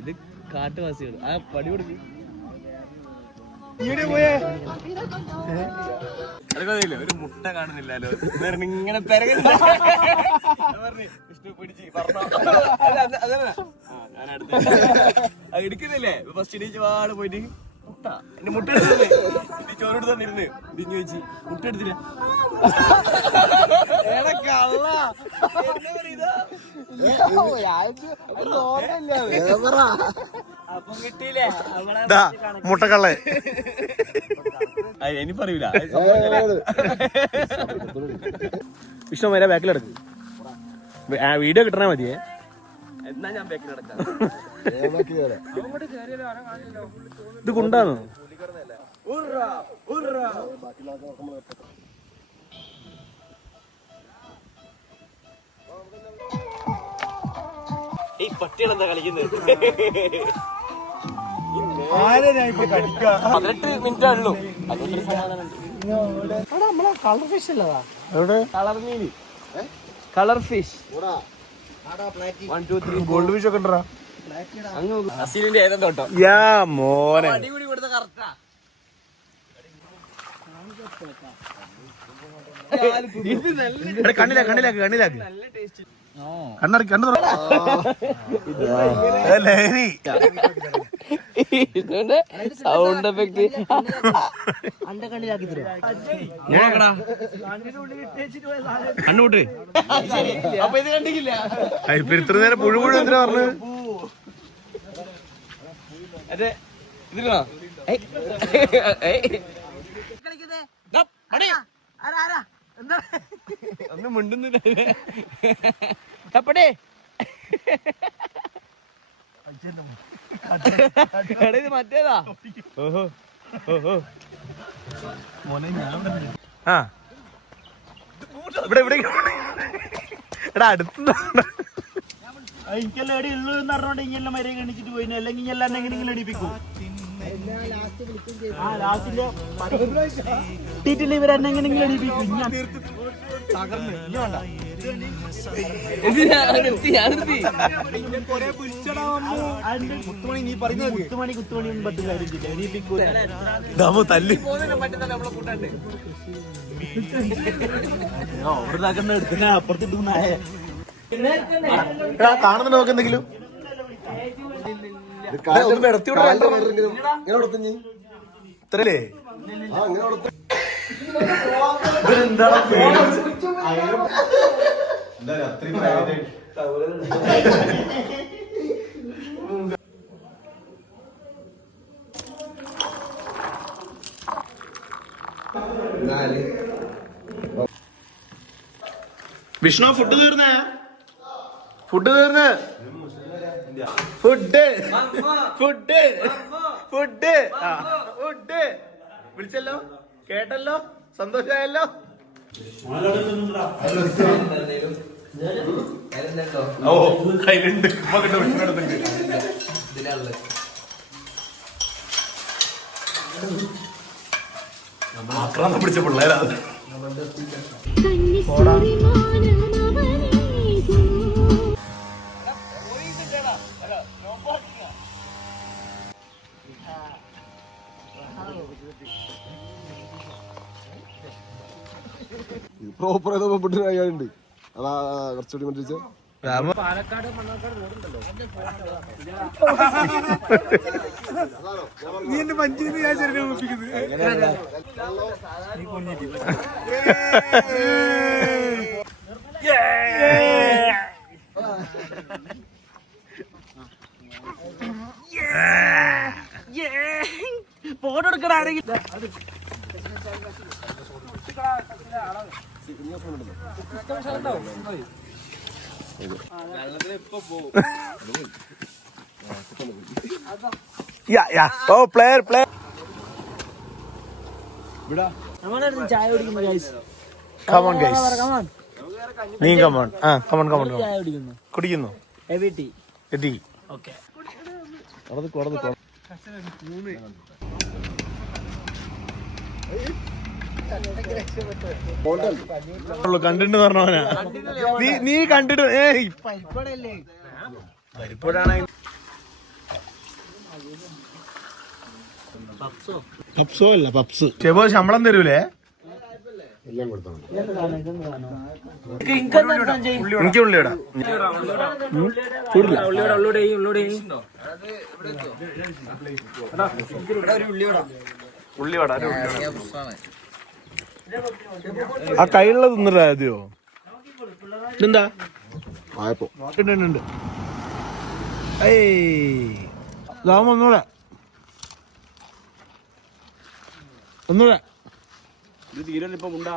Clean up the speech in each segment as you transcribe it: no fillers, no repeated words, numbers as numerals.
ഇത് കാട്ടുവാസികൾ ആ പടി കൊടുക്കും. ഒരു മുട്ട കാണുന്നില്ലല്ലോ ഇങ്ങനെ എടുക്കുന്നില്ലേ ഫസ്റ്റ് ഇടിച്ച് പാട് പോയിട്ട് മുട്ട എന്റെ മുട്ട എടുത്തത് ചോറോട് തന്നിരുന്ന് ഇടിഞ്ഞു വെച്ച് മുട്ട എടുത്തില്ല. അപ്പം കിട്ടിയില്ലേ മുട്ടക്കള്ളേ ഇനി പറയൂല. വിഷ്ണു വരെ ബാക്കിലെടുക്കും വീഡിയോ കിട്ടണ മതിയേ. എന്നാ ഞാൻ ബാക്കിലെടുക്കാം. ഇത് കൊണ്ടാണോ ഈ പട്ടികളെന്താ കളിക്കുന്നത്? 18 മിനിറ്റ് ആണല്ലോ. നമ്മളെ കളർ ഫിഷ് അല്ലതാ കളർ മീന് കളർ ഫിഷ് 1 2 3 ഗോൾഡ് ഫിഷ് ഒക്കെ ഉണ്ടോ? അസീലിന്റെ ഏതാ തോട്ടോ മോനെ അടിപൊളി കൊടുത്ത കറക്റ്റാ. കണ്ണിലാക്ക് കണ്ണിലാക്ക് നല്ല ടേസ്റ്റ്. കണ്ണടക്കി കണ്ണു സൗണ്ട് എഫക്ട് കണ്ണുകൂട്ട്. അപ്പൊ ഇത് കണ്ടില്ല. ഇപ്പൊ ഇത്ര നേരം പുഴുപുഴു എന്തിനാ പറഞ്ഞു? അതെ ഇതിലാ ഒന്നും മിണ്ടുന്നില്ല. ഇത് മറ്റേതാ. ആ ഇവിടെ ഇവിടെ എടാ അടുത്ത എനിക്കെല്ലാം എടി ഉള്ളു എന്ന് പറഞ്ഞോണ്ട് ഇങ്ങനെ മരം കണിച്ചിട്ട് പോയിന്. അല്ലെങ്കിൽ എല്ലാം എങ്ങനെയെങ്കിലും എടിപ്പിക്കും. ില്ല ഇവരെന്നെങ്ങനെങ്കിലും എടിപ്പിക്കും. കുത്തുമണി ഒന്നും പറ്റില്ല. എണീപ്പിക്കൂല. എടുക്കുന്ന അപ്പുറത്തിട്ട് കാണുന്നുണ്ട് നോക്ക് എന്തെങ്കിലും. ഇത്രല്ലേ വിഷ്ണു ഫുഡ് തീർന്നേ? ഫുഡ് തീർന്ന് ഫുഡ് ഫുഡ് ഫുഡ് ഫുഡ് വിളിച്ചല്ലോ, കേട്ടല്ലോ, സന്തോഷമായല്ലോ. ഓ കയ്യിലുണ്ട് ആക്രാന്തം പിടിച്ച പിള്ളേരാ. പ്രോപ്പർ ഏതോണ്ട് അതാ കുറച്ചുകൂടി മറ്റേ പാലക്കാട് മണ്ണാർക്കാട് റോഡുണ്ടല്ലോ. നീ എന്റെ മഞ്ചിന്ന് ഞാൻ ചെറുപ്പം ഒപ്പിക്കുന്നത്. ഫോട്ടോ എടുക്കണ ആരെങ്കിലും പ്ലെയർ പ്ലെയർ ചായ കുടിക്കുന്നു. കമോൺ ഗൈസ്, നീ കമോൺ. കമോൺ കമോൺ ചായ കുടിക്കുന്നു. കുടിക്കുന്നു. Heavy tea. ഓക്കെ. കണ്ടിട്ട് പറഞ്ഞവനാ നീ കണ്ടിട്ട് പരിപ്പോടാണ് പപ്സോ അല്ല പപ്സ് ചെബോ ശമ്പളം തരൂലേ എനിക്ക് ഉള്ളിയോടാ ഉള്ളിയോടാ ആ കയ്യിലുള്ളത് തിന്നിട്ടാ ആദ്യോ ഇതെന്താ ഉണ്ട് ഒന്നൂടെ ഒന്നൂടെ ഇത് തീരല്ല ഇപ്പൊ ഉണ്ടാ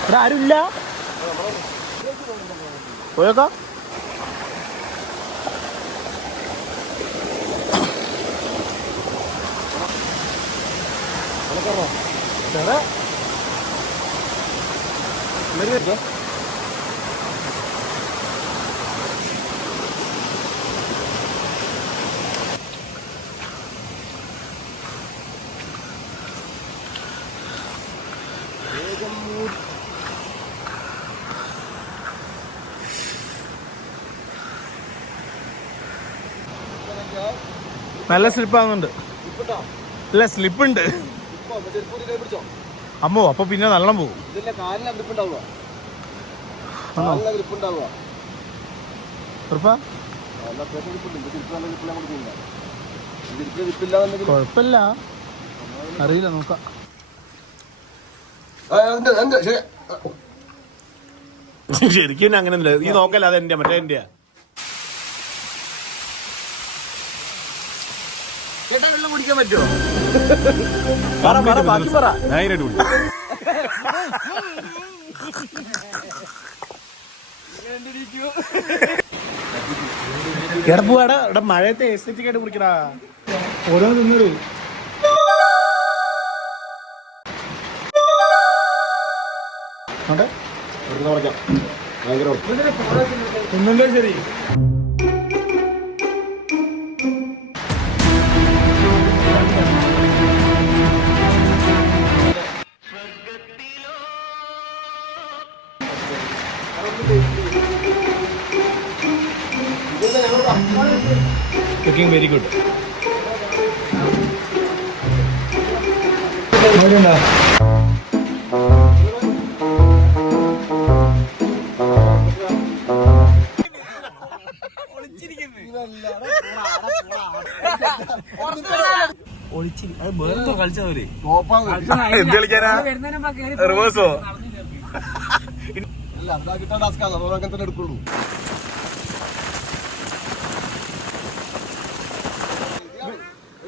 ഇവിടെ ആരുമില്ല പോയേക്കാ നല്ല സ്ലിപ്പാകുന്നുണ്ട് ഇല്ല സ്ലിപ്പുണ്ട് അമ്മോ അപ്പൊ പിന്നെ നല്ല പോകും കൊഴപ്പില്ല അറിയില്ല നോക്കാം ശരിക്കും അങ്ങനെ ഈ നോക്കല്ല അത് എന്റെ മറ്റേ എന്റെയാ ചേട്ടാ വെള്ളം കുടിക്കാൻ പറ്റുമോ? കിടപ്പുവാടാ ഇവിടെ മഴയത്തെ എസ്തെറ്റിക് ആയിട്ട് കുടിക്കടാ ഓരോ തിന്നൊരു ഒന്നുണ്ടോ ശരി Cooking very good. എന്ത് കളിക്കാനാ റിവേഴ്സോ എടുക്കുള്ളൂ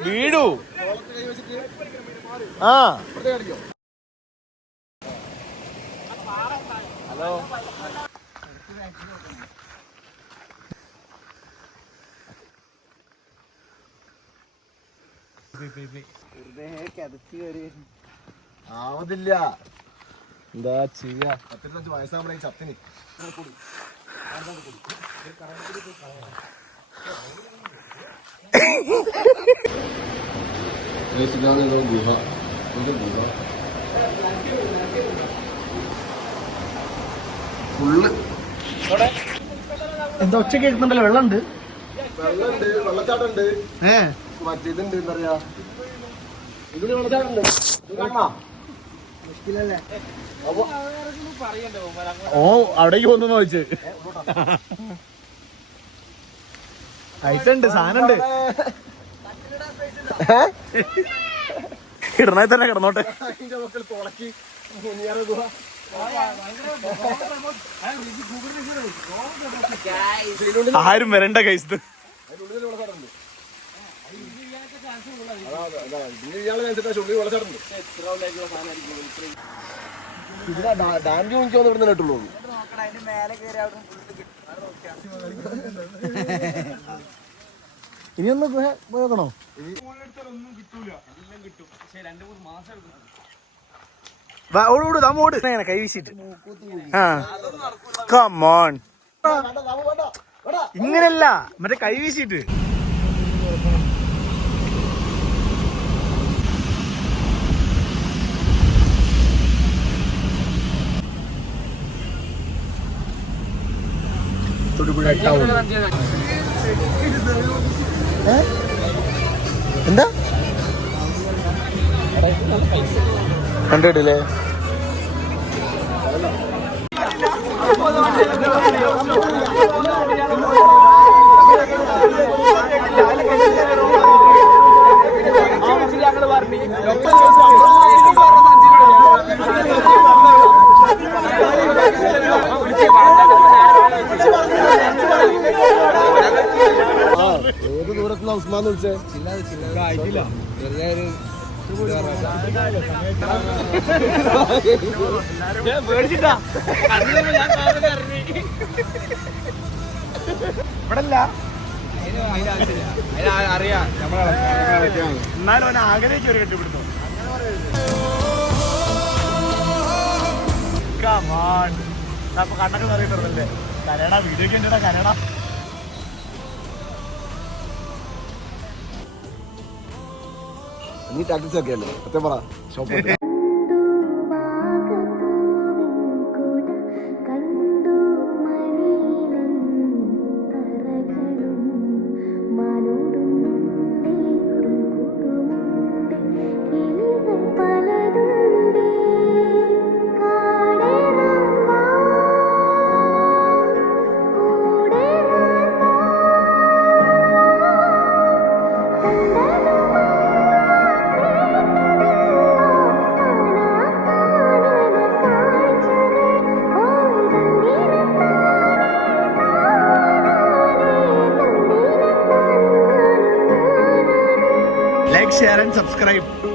വീടു ആ ഹലോ ആവതില്ല എന്താ ചെയ്യാ 15 വയസ്സാകുമ്പോഴേ ചത്തിന് ഗുഹ ഫുള്ള് എന്താ ഒച്ച കേൾക്കുന്നുണ്ടല്ലോ വെള്ളമുണ്ട് വെള്ളമുണ്ട് വെള്ളച്ചാട്ടമുണ്ട് മറ്റേതുണ്ട് എന്താ പറയാ ഇതിന് വെള്ളച്ചാട്ടമുണ്ട് ഓ അവിടേക്ക് പോന്നു ചോദിച്ചു ഐറ്റുണ്ട് സാധനമുണ്ട് ഇടണേ തന്നെ കിടന്നോട്ടെ ആരും വരണ്ട കൈസ് ഇയാളെ ചുള്ളി വെള്ളച്ചാട്ടുണ്ട് എത്ര റൗണ്ടായിട്ടുള്ള സാധനമായിരിക്കും. ഇതിനാ ഡാൻഡി വിളിക്കാന്ന് ഇവിടെ നിന്ന് കേട്ടുള്ളൂ. ഇനിയൊന്ന് പോകണോ? ഓട് കൈ വീശിട്ട്. ആ കമോൺ, ഇങ്ങനല്ല, മറ്റേ കൈ വീശിട്ട്. എന്താ കണ്ടിട്ടില്ലേ? ഏത് ദൂരത്തുനിന്ന് ഉസ്മാൻ വിളിച്ചേ? ഇവിടല്ല, അറിയാം എന്നാലും അവൻ ആഗ്രഹിക്കും ഒരു കെട്ടിപ്പിടുന്നു. അപ്പൊ കണ്ണൊക്കെ പറയുന്നുണ്ടല്ലേ കനഡ വീഡിയോ ഒക്കെ ഉണ്ട് കനഡ. നീ ടാക്ടിക്സ് ഒക്കെ അല്ലേ സത്യം പറ shop Like, share and subscribe.